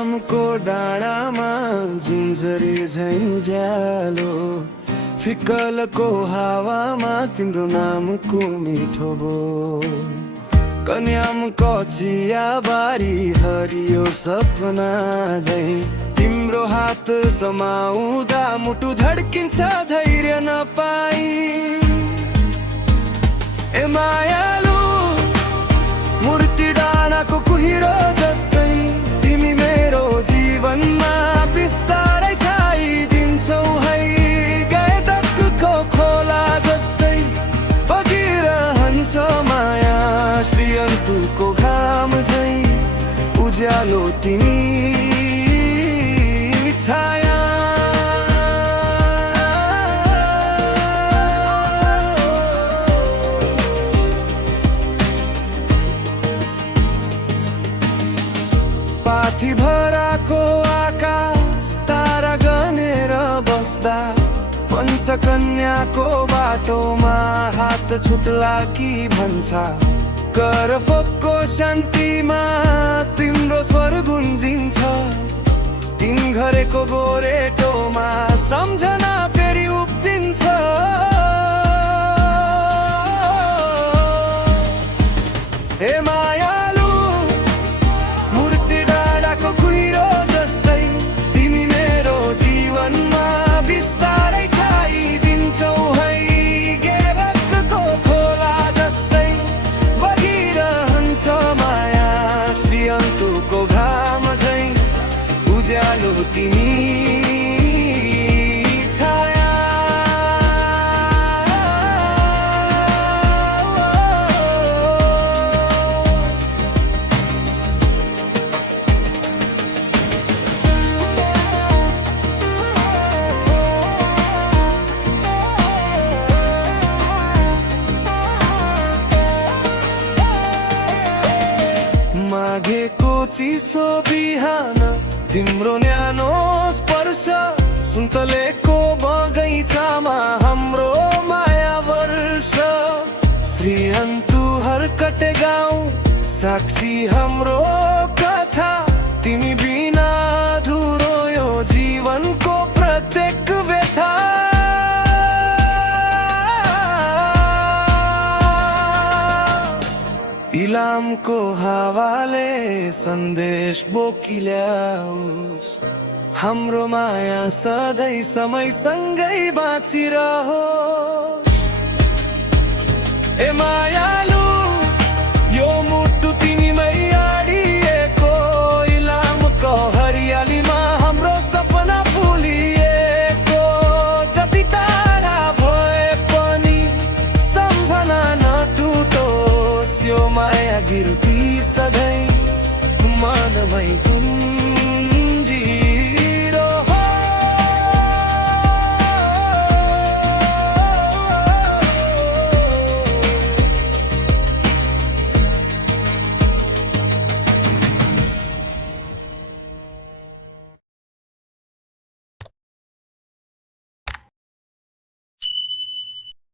इलामको डाँडामा झुन्झरी झैँ उज्यालो, फिक्कलको हावामा तिम्रो नामको मिठो बोल। कन्यामको चियाबारी हरियो सपना झैँ, तिम्रो हात समाउँदा मुटु धड्किन्छ धैर्य नपाई। ए मायालु मूर्ति डाँडाको कुहिरो जस्तै तिमी मेरो जीवनमा बिस्तारै छाइदिन्छौ है। गएतकको खोला जस्तै बगिरहन्छ माया, श्रीअन्तुको घाम झैँ उज्यालो तिमी छाया। पाथी भराको आकाश तारा गनेर बस्दा, पञ्चकन्याको बाटोमा हात छुट्ला कि भन्छ। करफोकको शान्तिमा तिम्रो स्वर गुन्जिन्छ, तिन घरेको गोरेटोमा सम्झना फेरि उब्जिन्छ। हे मायालु मूर्ति डाँडाको कुहिरो जस्तै तिमी मेरो जीवनमा बिस्तारै छाइदिन्छौ है। गेरकको खोला जस्तै बगिरहन्छ माया, श्रीअन्तुको घाम झैँ उज्यालो तिमी छाया। माघेको चिसो बिहान तिम्रो न्यानो स्पर्श, सुन्तलेको बगैँचामा हाम्रो माया वर्ष। श्रीअन्तु हर्कटे गाउँ साक्षी हाम्रो कथा, तिमी बिना अधुरो यो जीवनको प्रत्येक व्यथा। इलामको हावाले सन्देश बोकिल्याओस्, हाम्रो माया सधैँ समयसँगै बाँचिरहोस्। ए मायालु यो मुटु तिमीमै अडिएको, इलामको हरियालीमा हाम्रो सपना फुलिएको। जति टाढा भए पनि सम्झना नटुटोस्, यो माया गिर्ती सधैँ मनमै